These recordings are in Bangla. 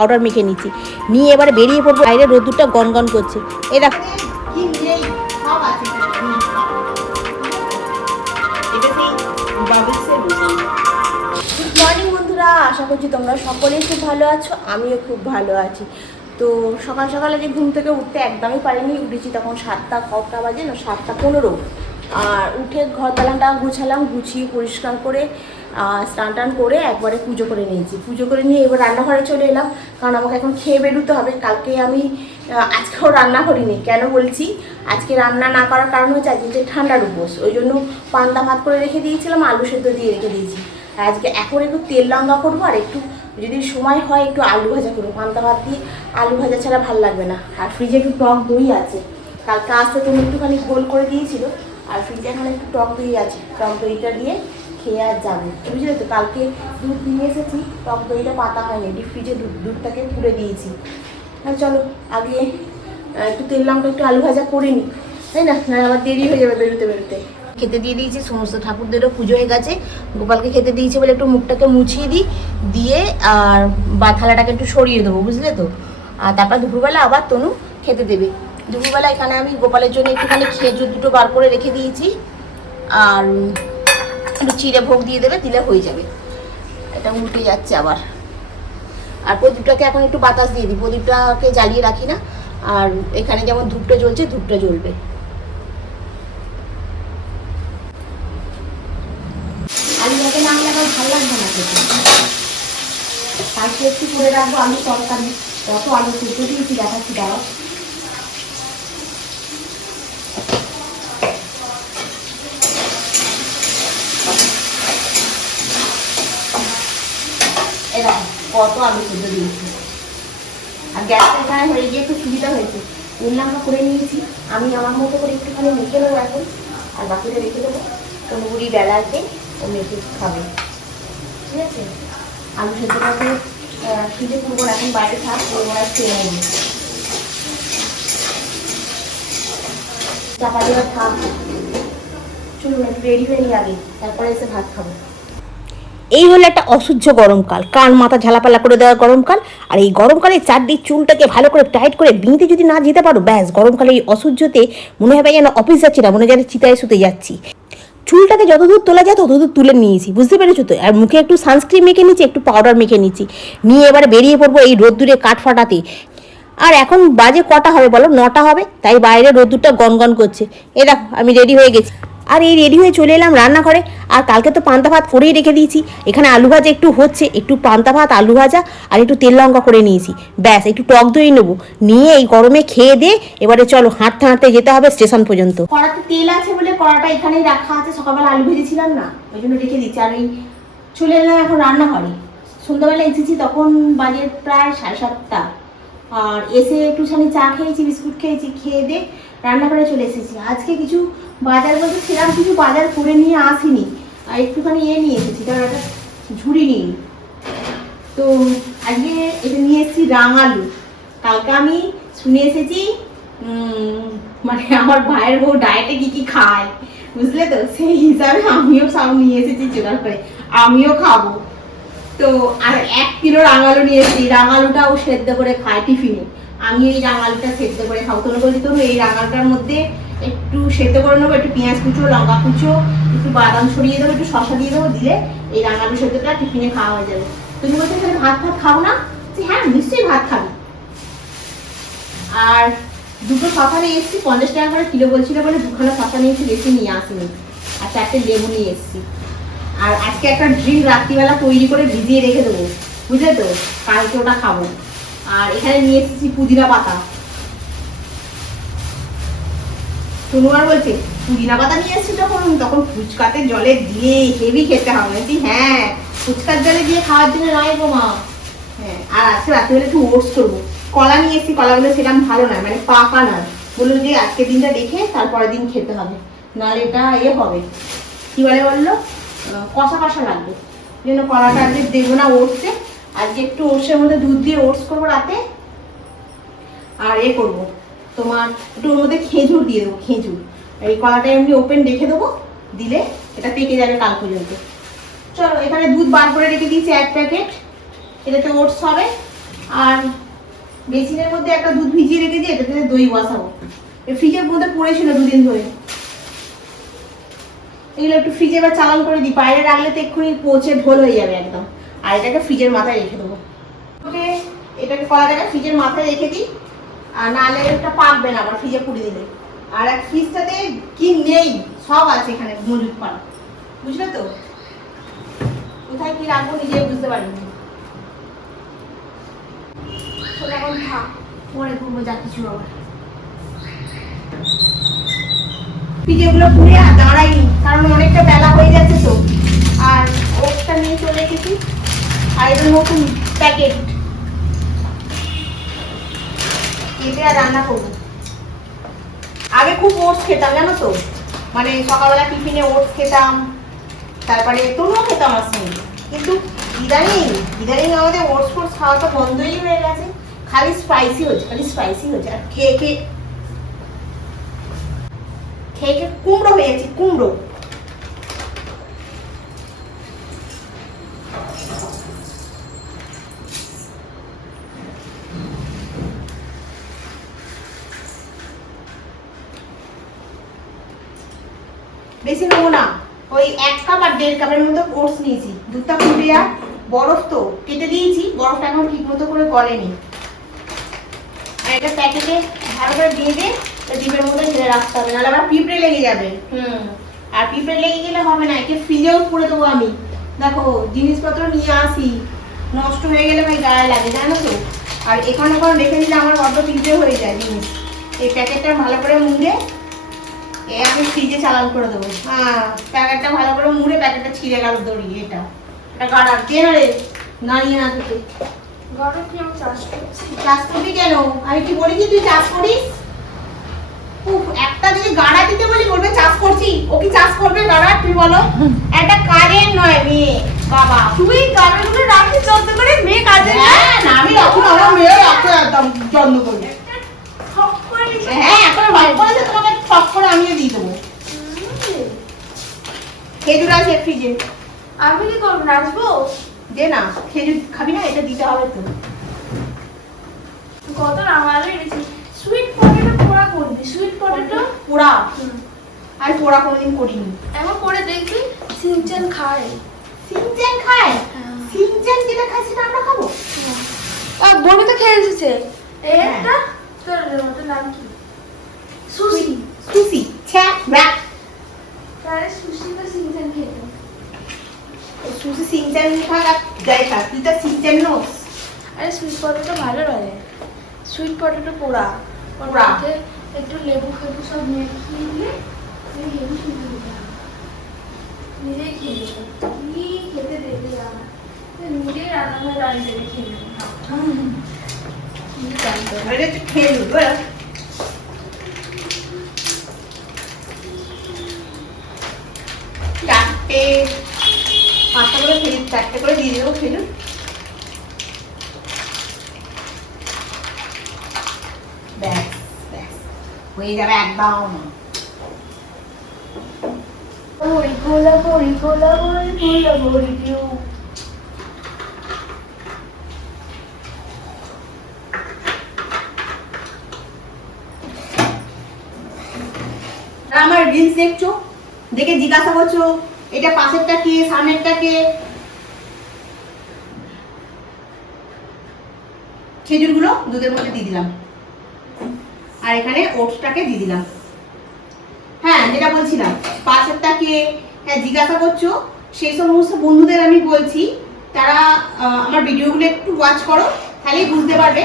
পাউডার মেখে নিচ্ছি। নিয়ে এবারে বেরিয়ে পড়ব, বাইরে রোদ্দুরটা গনগন করছে। দেখ। গুড মর্নিং বন্ধুরা, আশা করছি তোমরা সকলেই খুব ভালো আছো, আমিও খুব ভালো আছি। তো সকাল সকালে যে ঘুম থেকে উঠতে একদমই পারিনি, উঠেছি তখন সাতটা, কটা বাজে না, সাতটা পনেরো। আর উঠে ঘর দালানটা গুছালাম, গুছিয়ে পরিষ্কার করে স্নান টান করে একবারে পুজো করে নিয়েছি। পুজো করে নিয়ে এবার রান্নাঘরে চলে এলাম। কারণ আমাকে এখন খেয়ে বেরোতে হবে। কালকে আমি আজকেও রান্না করিনি। কেন বলছি? আজকে রান্না না করার কারণ হচ্ছে আজকে যে ঠান্ডার উপোস। ওই জন্য পান্তা ভাত করে রেখে দিয়েছিলাম, আলু সেদ্ধ দিয়ে রেখে দিয়েছি। আর আজকে এখন একটু তেল লঙ্কা করব আর একটু যদি সময় হয় একটু আলু ভাজা করব। পান্তা ভাত দিয়ে আলু ভাজা ছাড়া ভালো লাগবে না। আর ফ্রিজে একটু টক দই আছে। কালকে আসতে তুমি একটুখানি গোল করে দিয়েছিল। আর ফ্রিজে এখন একটু টক দই আছে। টক দইটা দিয়ে খেয়ে আর যাবে। বুঝলে তো? কালকে দুধ নিয়ে এসেছি, টক দইটা পাতা হয়নি। ডিপ ফ্রিজে দুধ, দুধটাকে পুড়ে দিয়েছি। হ্যাঁ চলো, আগে একটু তেল লঙ্কা, একটু আলু ভাজা করে নিই। তাই না? না আবার দেরি হয়ে যাবে বেরোতে বেরোতে। খেতে দিয়ে দিয়েছি, সমস্ত ঠাকুরদেরও পুজো হয়ে গেছে। গোপালকে খেতে দিয়েছি বলে একটু মুখটাকে মুছিয়ে দিই, দিয়ে আর বা থালাটাকে একটু সরিয়ে দেবো, বুঝলে তো? আর তারপর দুপুরবেলা আবার তনু খেতে দেবে। দুপুরবেলা এখানে আমি গোপালের জন্য একটুখানি খেজুর দুটো বার করে রেখে দিয়েছি। আর একটু চিড়ে ভোগ দিয়ে দেবে, দিলে হয়ে যাবে। এটা উল্টে যাচ্ছে আবার। আর প্রদীপটাকে এখন একটু বাতাস দিয়ে দিই, প্রদীপটাকে জ্বালিয়ে রাখি না। আর এখানে যেমন ধূপটা জ্বলছে, ধূপটা জ্বলবে। আলু ভাতে না আবার ভালো লাগবে না খেতে। একটু করে রাখব আলু তরকারি। কত আলু কুটো দিয়েছি, দেখাচ্ছি, দাঁড়াও এরকম কত আলু সিদ্ধ দিয়েছি। আর গ্যাসটা এখানে হয়ে গিয়ে একটু সুবিধা হয়েছে। তেল করে নিয়েছি। আমি আমার মতো করে একটুখানি মেখে নেব এখন। আর বাকিটা রেখে দেবো। কোনগুড়ি বেলাতে ও মেখে খাবে। ঠিক আছে? আলু সেদ্ধটাকে ফ্রিজে করব এখন বাইরে থাক, ওরা খেয়ে নেব। চাপা দেওয়া থাক। চলুন, একটু রেডি হয়ে নিই আগে। তারপরে এসে ভাত খাব। এই হলো একটা অসহ্য গরমকাল কান, মাথা ঝালাপালা করে দেওয়া গরমকাল আর এই গরমকালে চারদিক চুলটাকে ভালো করে টাইট করে বিঁতে যদি না যেতে পারো, ব্যাস গরমকালে এই অসহ্যতে মনে হবে যেন অফিস যাচ্ছি না, মনে যেন চিতায় শুতে যাচ্ছি। চুলটাকে যতদূর তোলা যায় ততদূর তুলে নিয়েছি, বুঝতে পেরেছ তো? আর মুখে একটু সানস্ক্রিন মেখে নিচ্ছি, একটু পাউডার মেখে নিচ্ছি। নিয়ে এবার বেরিয়ে পড়ব এই রোদ্দুরে কাঠ ফাটাতে। আর এখন বাজে কটা হবে বলো? নটা হবে, তাই বাইরে রোদ্দুরটা গনগন করছে। এ দেখো, আমি রেডি হয়ে গেছি। আর এই রেডি হয়ে চলে এলাম রান্নাঘরে। আর কালকে তো পান্তা ভাত করেই রেখে দিয়েছি। এখানে আলু ভাজা একটু হচ্ছে, একটু পান্তা ভাত, আলু ভাজা আর একটু তেল লঙ্কা করে নিয়েছি। ব্যাস, একটু টক দই নেব। নিয়ে এই গরমে খেয়ে দিয়ে এবারে চলো, হাঁটতে হাঁটতে যেতে হবে স্টেশন পর্যন্ত। কড়াতে তেল আছে বলে কড়াটা এখানেই রাখা আছে, সকালবেলা আলু ভেজেছিলাম না, ওই জন্য রেখে দিচ্ছি। আর এই চলে এলাম এখন রান্নাঘরে। সন্ধ্যাবেলা এসেছি তখন বাজে প্রায় সাড়ে সাতটা। আর এসে একটুখানি চা খেয়েছি, বিস্কুট খেয়েছি, খেয়ে দিয়ে রান্নাঘরে চলে এসেছি। আজকে কিছু বাজার বলতে সেরকম কিছু বাজার করে নিয়ে আসিনি। আর একটুখানি ইয়ে নিয়ে এসেছি, কারণ একটা ঝুড়ি নিই তো আজকে এটা নিয়ে এসেছি রাঙালু। কালকে আমি শুনে এসেছি মানে আমার ভাইয়ের বউ ডায়েটে কি কি খায়, বুঝলে তো? সেই হিসাবে আমিও সব নিয়ে এসেছি জোগাড় করে। আমিও খাব। তো আর এক কিলো রাঙালু নিয়ে এসেছি, রাঙালুটাও সেদ্ধ করে খায় টিফিনে। আমি এই রাঙালুটা সেদ্ধ করে খাব। তোর বলছি, তোর এই রাঙালুটার মধ্যে একটু সেদ্ধ করে নেব একটু পেঁয়াজ কুচো লঙ্কা কুচো একটু বাদাম ছড়িয়ে দেবো একটু শশা দিয়ে দেবো দিলে এই রাঙালু সেদ্ধটা টিফিনে খাওয়া হয়ে যাবে। তুমি বলছো তাহলে ভাত ভাত খাও না? বলছি, হ্যাঁ নিশ্চয়ই ভাত খাবি। আর দুটো শশা নিয়ে এসেছি পঞ্চাশ টাকা করে কিলো বলছিল বলে দুখানা শশা নিয়েছি বেশি নিয়ে আসিনি। আর চারটে লেবু নিয়ে এসেছি। আর আজকে একটা ড্রিঙ্ক রাত্রিবেলা তৈরি করে ভিজিয়ে রেখে দেবো বুঝলে তো? কালকে ওটা খাব। আর এখানে নিয়ে এসেছি পুদিনা পাতা। তনুয়ার বলছে, পুদিনা পাতা নিয়ে এসেছি যখন, তখন ফুচকাতে জলে দিয়ে হেভি খেতে হবে। বলছি হ্যাঁ ফুচকার জলে দিয়ে খাওয়ার জন্য নয় গো মা। হ্যাঁ আর আজকে রাত্রিবেলা একটু ওটস করব। কলা নিয়ে এসেছি, কলাগুলো সেরকম ভালো নয় মানে পাকা নয়। বলল যে আজকের দিনটা দেখে তারপরের দিন খেতে হবে, নাহলে এটা এ হবে। কি বলে বলল? কষা কষা লাগবে। জন্য কলাটা আজকে দেবো না ওটসে আজকে একটু ওটসের মধ্যে দুধ দিয়ে ওটস করব রাতে। আর এ করব। তোমার একটু ওর মধ্যে খেজুর দিয়ে দেবো, খেজুর। এই কলাটা এমনি ওপেন রেখে দেবো, দিলে এটা পেকে যাবে কাল পর্যন্ত। চলো, এখানে দুধ বার করে রেখে দিয়েছি এক প্যাকেট। এটাতে ওটস হবে। আর বেসিনের মধ্যে একটা দুধ ভিজিয়ে রেখেছি এটাতে দই বসাবো। ফ্রিজের মধ্যে পড়েছিল দুদিন ধরে। এগুলো একটু ফ্রিজে এবার চালান করে দিই। বাইরে রাখলে তো এক্ষুনি পচে ঢোল হয়ে যাবে একদম। আর এটাকে ফ্রিজের মাথায় রেখে দেবো। ওকে, এটাকে কলাটাকে ফ্রিজের মাথায় রেখে দিই। আর নাহলে এটা পাকবে না, আবার ফ্রিজে পুড়ে দিলে। আর এক ফ্রিজটাতে কি নেই, সব আছে এখানে মজুদ করা বুঝলে তো? কোথায় কি রাখব নিজে বুঝতে পারিনি। এখন পরে করব যা কিছু আবার। পিঠেগুলো পুড়ে আর দাঁড়াইনি কারণ অনেকটা বেলা হয়ে যাচ্ছে তো। আর ওটা নিয়ে চলে এসেছি। আর এটা নতুন প্যাকেট কেটে আর রান্না করব। আগে খুব ওটস খেতাম, জানো তো? মানে সকালবেলা টিফিনে ওটস খেতাম, তারপরে তনুও খেতাম আমার সঙ্গে কিন্তু ইদানিং ইদানিং আমাদের ওটস ফোটস খাওয়া তো বন্ধই হয়ে গেছে। খালি স্পাইসি হচ্ছে, খালি স্পাইসি হচ্ছে, আর খেয়ে খেয়ে খেয়ে খেয়ে কুমড়ো হয়ে যাচ্ছে কুমড়ো। বেশি নেব না। ওই এক কাপ আর দেড় কাপের মতো কোর্স নিয়েছি। দুধটা ফুটে আর বরফ তো কেটে দিয়েছি, বরফটা এখন ঠিক মতো করে গলেনি। আর এটা প্যাকেটে ভালো করে দিয়ে দিয়ে তো ডিপের মধ্যে ঢেলে রাখতে হবে, নাহলে আবার পিঁপড়ে লেগে যাবে। হুম, আর পিঁপড়ে লেগে গেলে হবে না, একে ফ্রিজেও করে দেবো আমি। দেখো, জিনিসপত্র নিয়ে আসি। নষ্ট হয়ে গেলে ভাই গায়ে লাগে, জানো তো? আর এখানে ওখানে রেখে দিলে আমার বড্ড পিঁপড়ে হয়ে যায় জিনিস। এই প্যাকেটটা ভালো করে মুড়ে এ আমি ফ্রিজে চালান করে দেবো। হ্যাঁ প্যাকেটটা ভালো করে মুড়ে প্যাকেটটা ছিঁড়ে গেল দড়ি এটা। এটা গাড়া কে না রে? নাড়িয়ে না থেকে গরম কি আমি চাষ করছি? চাষ করবি কেন? আমি কি বলি কি তুই চাষ করিস? একটা যদি গাড়া দিতে বলি বলবে চাষ করছি। ও কি চাষ করবে গাড়া তুই বলো। একটা কারেন্ট নয় মেয়ে। বাবা। তুই গাড়িগুলো রাখিস যত্ন করে মেয়ে কাজে হ্যাঁ না আমি রাখুন আমার মেয়ে রাখতে একদম যত্ন করি। করে হ্যাঁ এখন তোমাকে ঠক করে আমিও দিয়ে দেবো। খেজুর আছে ফ্রিজে আমি কি করব? নাচবো? দে না খেজুর খাবি না এটা দিতে হবে তো। কত নামালে এনেছি। সুইট পটেটো পোড়া করবি সুইট পটেটো পোড়া। আর পোড়া কোনোদিন করিনি। এমন করে দেখবি সিনচান খায়। সিনচেন খায়? সিনচেন যেটা খায় সেটা আমরা খাব? আর বলে তো খেয়ে এসেছে। হ্যাঁ। এটা তোর নাম কি? সুসি ছ্যা তাহলে সুশি বা সিনচান খেতে সুসি সিনচেন খাক আর যাই খাক তুই তো সিনচেন নোস। আরে সুইট পটেটো ভালো লাগে। সুইট পটেটো পোড়া। পোড়া। একটু লেবু ফেবু সব মেখে তুই হেবি সুন্দর হয়ে নিজেই খেয়ে নেবে। কি খেতে দেবে আমার নিজেই রান্না করে খেয়ে নেবে। কি জানতো একটু খেয়ে নিবো বলো। চারটে পাঁচটা করে খেজুর চারটে করে দিয়ে দেবো ব্যাস হয়ে যাবে একদম আমার রিলস দেখছ? দেখে জিজ্ঞাসা করছ? এটা পাশেরটা কে, সামনেরটা কে? খেজুরগুলো দুধের মধ্যে দিয়ে দিলাম। আর এখানে ওটসটাকে দিয়ে দিলাম। হ্যাঁ যেটা বলছিলাম, পাশেরটা কে? হ্যাঁ জিজ্ঞাসা করছ। সেই সমস্ত বন্ধুদের আমি বলছি, তারা আমার ভিডিওগুলো একটু ওয়াচ করো, তাহলেই বুঝতে পারবে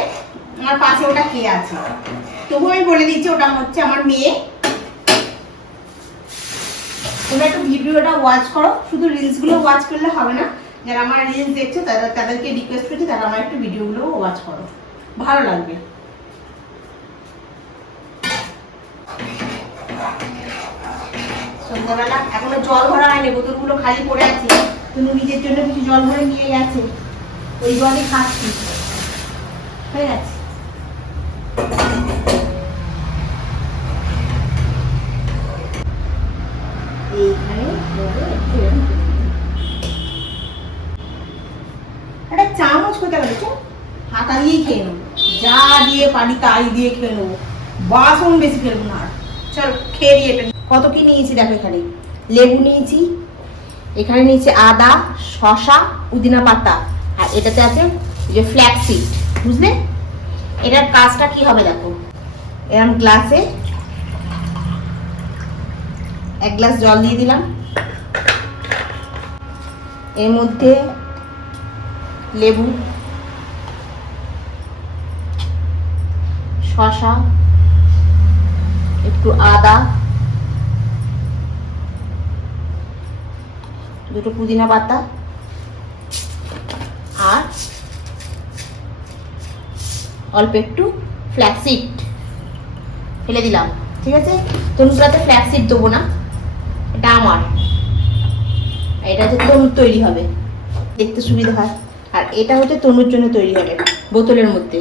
আমার পাশে ওটা কে আছে। তবু আমি বলে দিচ্ছি, ওটা হচ্ছে আমার মেয়ে। তোমরা একটু ভিডিওটা ওয়াচ করো। শুধু রিলসগুলো ওয়াচ করলে হবে না। যারা আমার রিলস দেখছ, তারা তাদেরকে রিকোয়েস্ট করছি, তারা আমার একটু ভিডিওগুলো ওয়াচ করো। ভালো লাগবে। এখনও জল ভরা হয়নি, বোতলগুলো খালি পড়ে আছে। তুমি নিজের জন্য কিছু জল ভরে নিয়ে গেছে। ওই জলই খাচ্ছি। হয়ে গেছে এইখানে ধরে একটু এরকম চামচ কোথায় গেছে হাতা দিয়েই খেয়ে নেব। যা দিয়ে পারি তাই দিয়ে খেয়ে নেব। বাসন বেশি ফেলব না আর। চল, খেয়ে এটা কত কি নিয়েছি দেখো এখানে। লেবু নিয়েছি, এখানে নিয়েছি আদা, শসা, পুদিনা পাতা। আর এটাতে আছে যে ফ্ল্যাক্সিড বুঝলে? এটার কাজটা কি হবে দেখো? এরম গ্লাসে এক গ্লাস জল দিয়ে দিলাম। এর মধ্যে লেবু, শসা, একটু আদা, দুটো পুদিনা পাতা আর অল্প একটু ফ্ল্যাক্সিড ফেলে দিলাম, ঠিক আছে? তনুটাতে ফ্ল্যাক্সিড দেবো না, এটা আমার। এটা হচ্ছে তনুর তৈরি হবে। দেখতে সুবিধা হয়। আর এটা হচ্ছে তনুর জন্য তৈরি হবে বোতলের মধ্যে।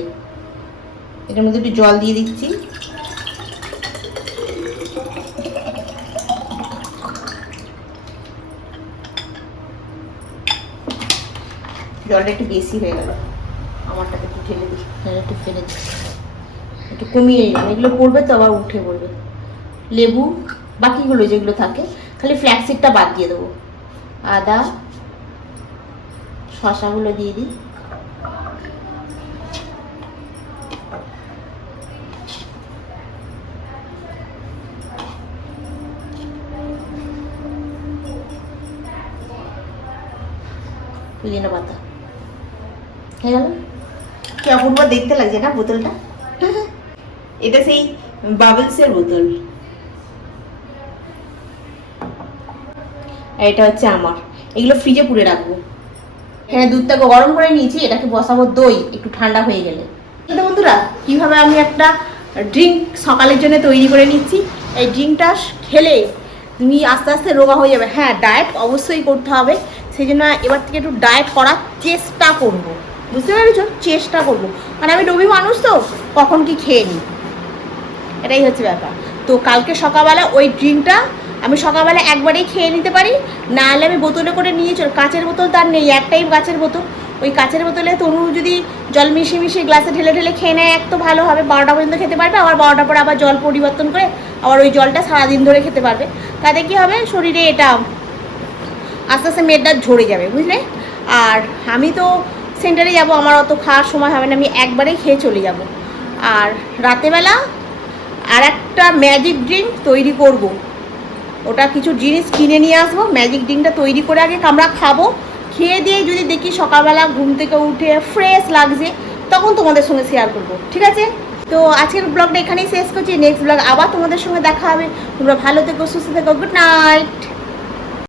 এটার মধ্যে একটু জল দিয়ে দিচ্ছি। জলটা একটু বেশি হয়ে গেল। আমারটাকে একটু ঢেলে দিই। হ্যাঁ একটু ফেলে দিই। একটু কমিয়ে নিলাম এগুলো পড়বে তো আবার উঠে পড়বে। লেবু বাকিগুলো যেগুলো থাকে খালি ফ্ল্যাক্সিডটা বাদ দিয়ে দেবো। আদা শশাগুলো দিয়ে দিই। পুদিনা পাতা। হয়ে গেল? কি অপূর্ব দেখতে লাগছে না বোতলটা? এটা সেই বাবলসের বোতল। আর এটা হচ্ছে আমার। এগুলো ফ্রিজে পুরে রাখব। এখানে দুধটাকে গরম করে নিয়েছি, এটাকে বসাবো দই, একটু ঠান্ডা হয়ে গেলে। তো বন্ধুরা, কীভাবে আমি একটা ড্রিঙ্ক সকালের জন্য তৈরি করে নিচ্ছি? এই ড্রিঙ্কটা খেলে তুমি আস্তে আস্তে রোগা হয়ে যাবে। হ্যাঁ ডায়েট অবশ্যই করতে হবে। সেই জন্য এবার থেকে একটু ডায়েট করার চেষ্টা করব। বুঝতে পেরেছ? চেষ্টা করব। মানে আমি রবি মানুষ তো, কখন কি খেয়ে নিই? এটাই হচ্ছে ব্যাপার। তো কালকে সকালবেলা ওই ড্রিঙ্কটা আমি সকালবেলা একবারেই খেয়ে নিতে পারি, না হলে আমি বোতলে করে নিয়ে চল কাচের বোতল তার নেই একটাই কাচের বোতল। ওই কাচের বোতলে তনু যদি জল মিশিয়ে মিশিয়ে গ্লাসে ঢেলে ঢেলে খেয়ে নেয়, এক তো ভালো হবে, বারোটা পর্যন্ত খেতে পারবে, আবার বারোটার পর আবার জল পরিবর্তন করে আবার ওই জলটা সারাদিন ধরে খেতে পারবে। তাতে কি হবে? শরীরে এটা আস্তে আস্তে মেদটা ঝরে যাবে, বুঝলে? আর আমি তো সেন্টারে যাব, আমার অত খাওয়ার সময় হবে না, আমি একবারেই খেয়ে চলে যাব। আর রাতেবেলা আর একটা ম্যাজিক ড্রিঙ্ক তৈরি করব। ওটা কিছু জিনিস কিনে নিয়ে আসব ম্যাজিক ডিংটা তৈরি করে আগে আমরা খাব। খেয়ে দিয়ে যদি দেখি সকালবেলা ঘুম থেকে উঠে ফ্রেশ লাগছে, তখন তোমাদের সঙ্গে শেয়ার করব, ঠিক আছে? তো আজকের ব্লগটা এখানেই শেষ করছি নেক্সট ব্লগ আবার তোমাদের সঙ্গে দেখা হবে। তোমরা ভালো থেকো, সুস্থ থেকো গুড নাইট